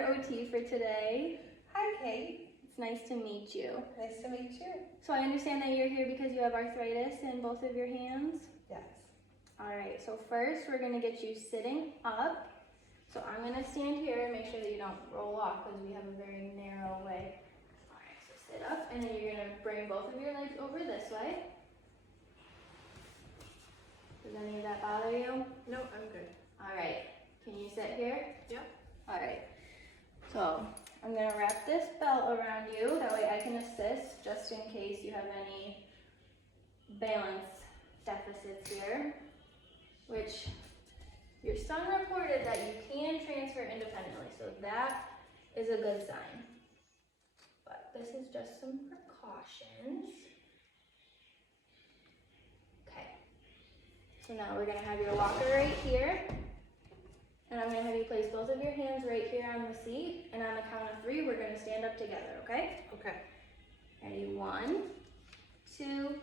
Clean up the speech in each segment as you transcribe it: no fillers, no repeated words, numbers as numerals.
your OT for today. Hi, Kate. It's nice to meet you. Nice to meet you. So I understand that you're here because you have arthritis in both of your hands? Yes. All right, so first we're gonna get you sitting up. So I'm gonna stand here and make sure that you don't roll off because we have a very narrow way. All right, so sit up and then you're gonna bring both of your legs over this way. Does any of that bother you? No, I'm good. All right, can you sit here? Yep. All right, so I'm gonna wrap this belt around you. That way I can assist just in case you have any balance deficits here, which your son reported that you can transfer independently, so that is a good sign. But this is just some precautions. Okay, so now we're gonna have your walker right here. And I'm gonna have you place both of your hands right here on the seat. And on the count of 3, we're gonna stand up together, okay? Okay. Ready, 1, 2,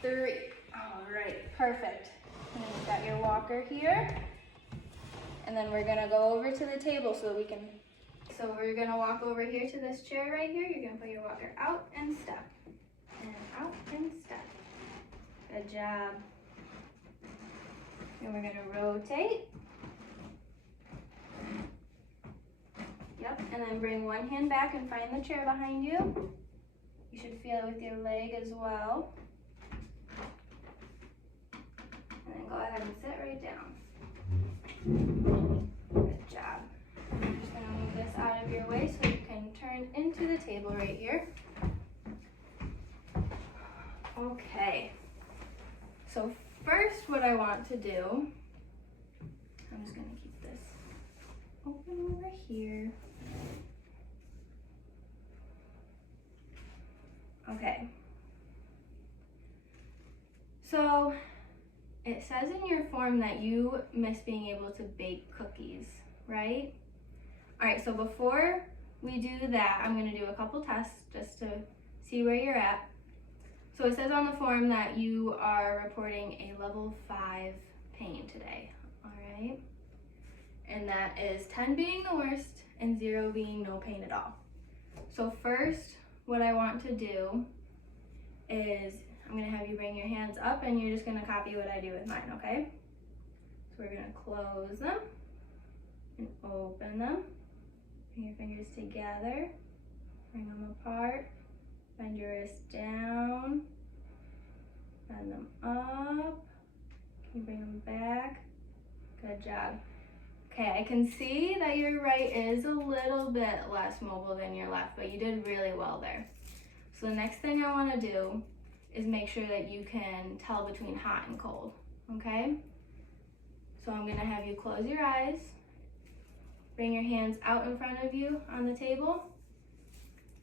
3. All right, perfect. And then you've got your walker here. And then we're gonna go over to the table so we can, so we're gonna walk over here to this chair right here. You're gonna put your walker out and step. And out and step. Good job. And we're gonna rotate. Yep, and then bring one hand back and find the chair behind you. You should feel it with your leg as well. And then go ahead and sit right down. Good job. I'm just gonna move this out of your way so you can turn into the table right here. Okay. So first what I want to do, I'm just gonna keep this open over here. Okay. So it says in your form that you miss being able to bake cookies, right? All right, so before we do that, I'm gonna do a couple tests just to see where you're at. So it says on the form that you are reporting a level 5 pain today, all right? And that is 10 being the worst and 0 being no pain at all. So first, what I want to do is I'm gonna have you bring your hands up and you're just gonna copy what I do with mine, okay? So we're gonna close them and open them. Bring your fingers together, bring them apart, bend your wrists down, bend them up. Can you bring them back? Good job. Okay, I can see that your right is a little bit less mobile than your left, but you did really well there. So the next thing I want to do is make sure that you can tell between hot and cold, okay? So I'm going to have you close your eyes, bring your hands out in front of you on the table,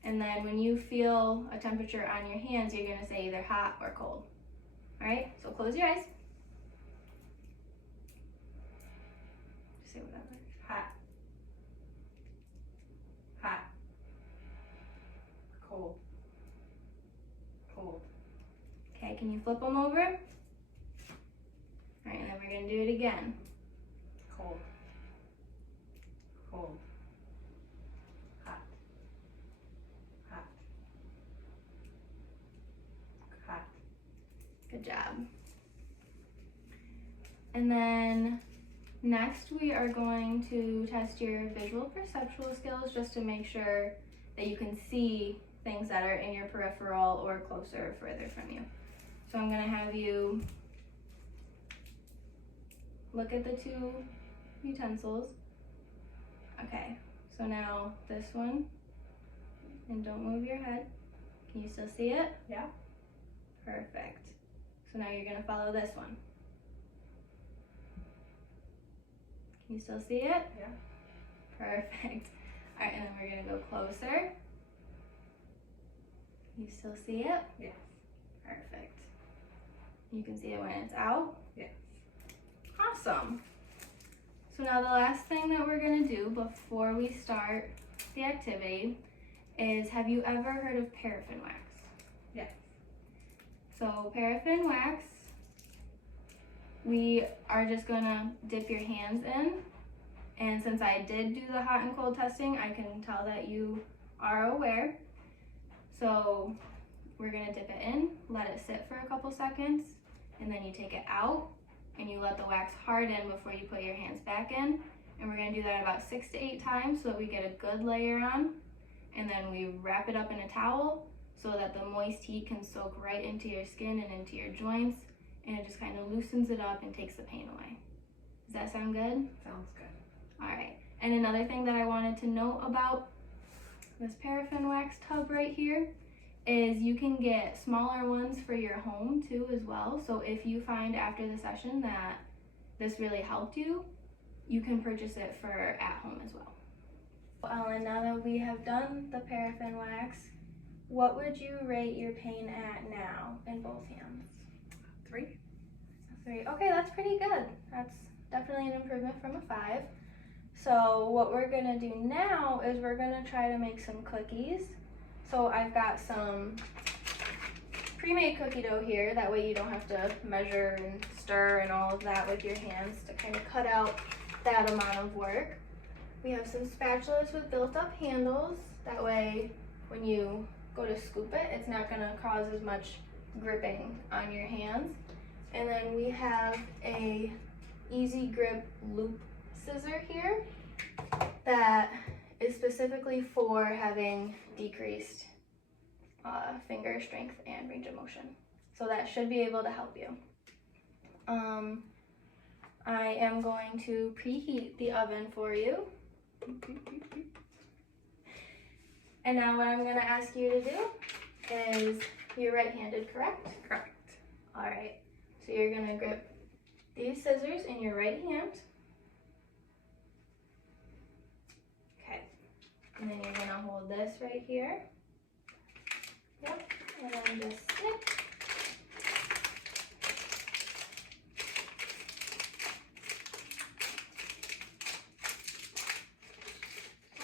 and then when you feel a temperature on your hands, you're going to say either hot or cold. All right, so close your eyes. Just say whatever. Hot. Hot. Cold. Cold. Okay, can you flip them over? All right, and then we're going to do it again. Cold. Cold. Hot. Hot. Hot. Good job. And then next we are going to test your visual perceptual skills just to make sure that you can see things that are in your peripheral or closer or further from you. So I'm going to have you look at the 2 utensils. Okay, so now this one, and don't move your head. Can you still see it? Yeah. Perfect. So now you're going to follow this one. Can you still see it? Yeah. Perfect. All right, and then we're going to go closer. Can you still see it? Yes. Perfect. You can see it when it's out? Yes. Awesome. So now the last thing that we're going to do before we start the activity is, have you ever heard of paraffin wax? Yes. So paraffin wax, we are just going to dip your hands in And since I did do the hot and cold testing, I can tell that you are aware. So we're gonna dip it in, let it sit for a couple seconds, and then you take it out and you let the wax harden before you put your hands back in. And we're gonna do that about 6 to 8 times so that we get a good layer on. And then we wrap it up in a towel so that the moist heat can soak right into your skin and into your joints, and it just kind of loosens it up and takes the pain away. Does that sound good? Sounds good. All right. And another thing that I wanted to note about this paraffin wax tub right here is you can get smaller ones for your home too as well. So if you find after the session that this really helped you, you can purchase it for at home as well. Ellen, now that we have done the paraffin wax, what would you rate your pain at now in both hands? 3. 3. Okay, that's pretty good. That's definitely an improvement from a 5. So what we're gonna do now is we're gonna try to make some cookies. So I've got some pre-made cookie dough here. That way you don't have to measure and stir and all of that with your hands to kind of cut out that amount of work. We have some spatulas with built-up handles. That way when you go to scoop it, it's not gonna cause as much gripping on your hands. And then we have a easy grip loop scissor here that is specifically for having decreased finger strength and range of motion. So that should be able to help you. I am going to preheat the oven for you. And now what I'm going to ask you to do is, you're right-handed, correct? Correct. All right. So you're going to grip these scissors in your right hand. Okay. And then you're going to hold this right here. Yep. And then just snip.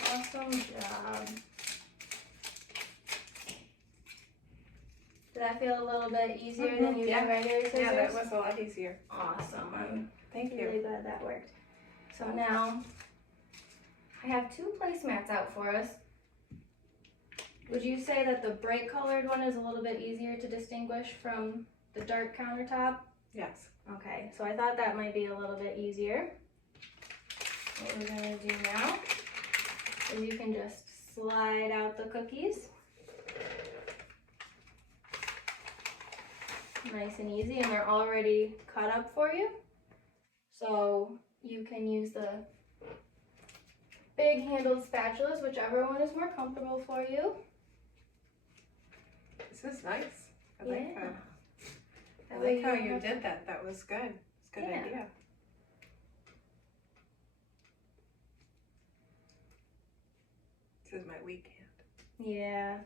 Awesome job. Did that feel a little bit easier than using regular scissors? Yeah, that was a lot easier. Awesome. I'm Thank really you. glad that worked. So now I have 2 placemats out for us. Would you say that the bright colored one is a little bit easier to distinguish from the dark countertop? Yes. Okay, so I thought that might be a little bit easier. What we're gonna do now is you can just slide out the cookies. Nice and easy, and they're already cut up for you. So you can use the big handled spatulas, whichever one is more comfortable for you. This is nice. I like that. I That way like how don't you have to- did that. That was good. It's a good Yeah. idea. This is my weak hand. Yeah.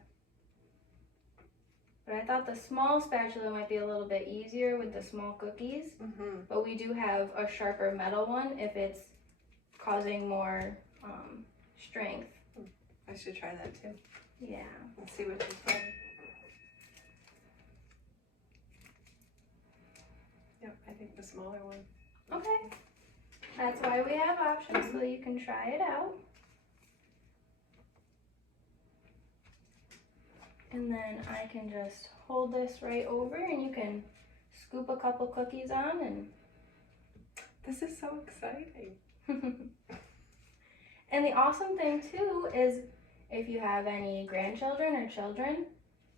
But I thought the small spatula might be a little bit easier with the small cookies. Mm-hmm. But we do have a sharper metal one if it's causing more strength. I should try that too. Yeah. Let's see which is better. Yep, I think the smaller one. Okay. That's why we have options, so you can try it out. And then I can just hold this right over and you can scoop a couple cookies on and This is so exciting. and the awesome thing too is if you have any grandchildren or children,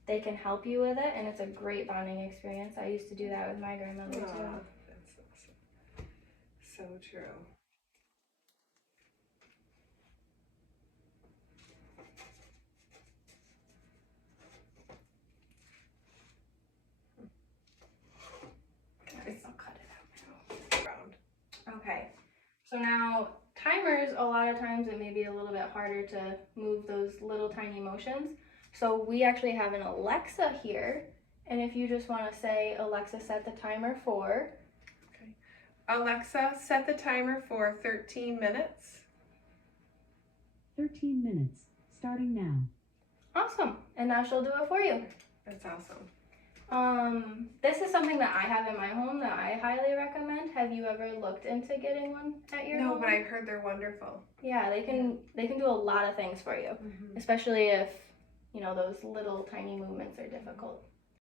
they can help you with it, and it's a great bonding experience. I used to do that with my grandmother too. Aw, that's awesome. So true. Nice. I'll cut it out Round. now. Okay, so now timers, a lot of times it may be a little bit harder to move those little tiny motions. So we actually have an Alexa here, and if you just want to say, Alexa, set the timer for, Alexa, set the timer for 13 minutes. 13 minutes, starting now. awesome, and now she'll do it for you. That's awesome. This is something that I have in my home that I highly recommend. Have you ever looked into getting one at your No, home? but I've heard they're wonderful. Yeah, they can do a lot of things for you, especially if, you know, those little tiny movements are difficult.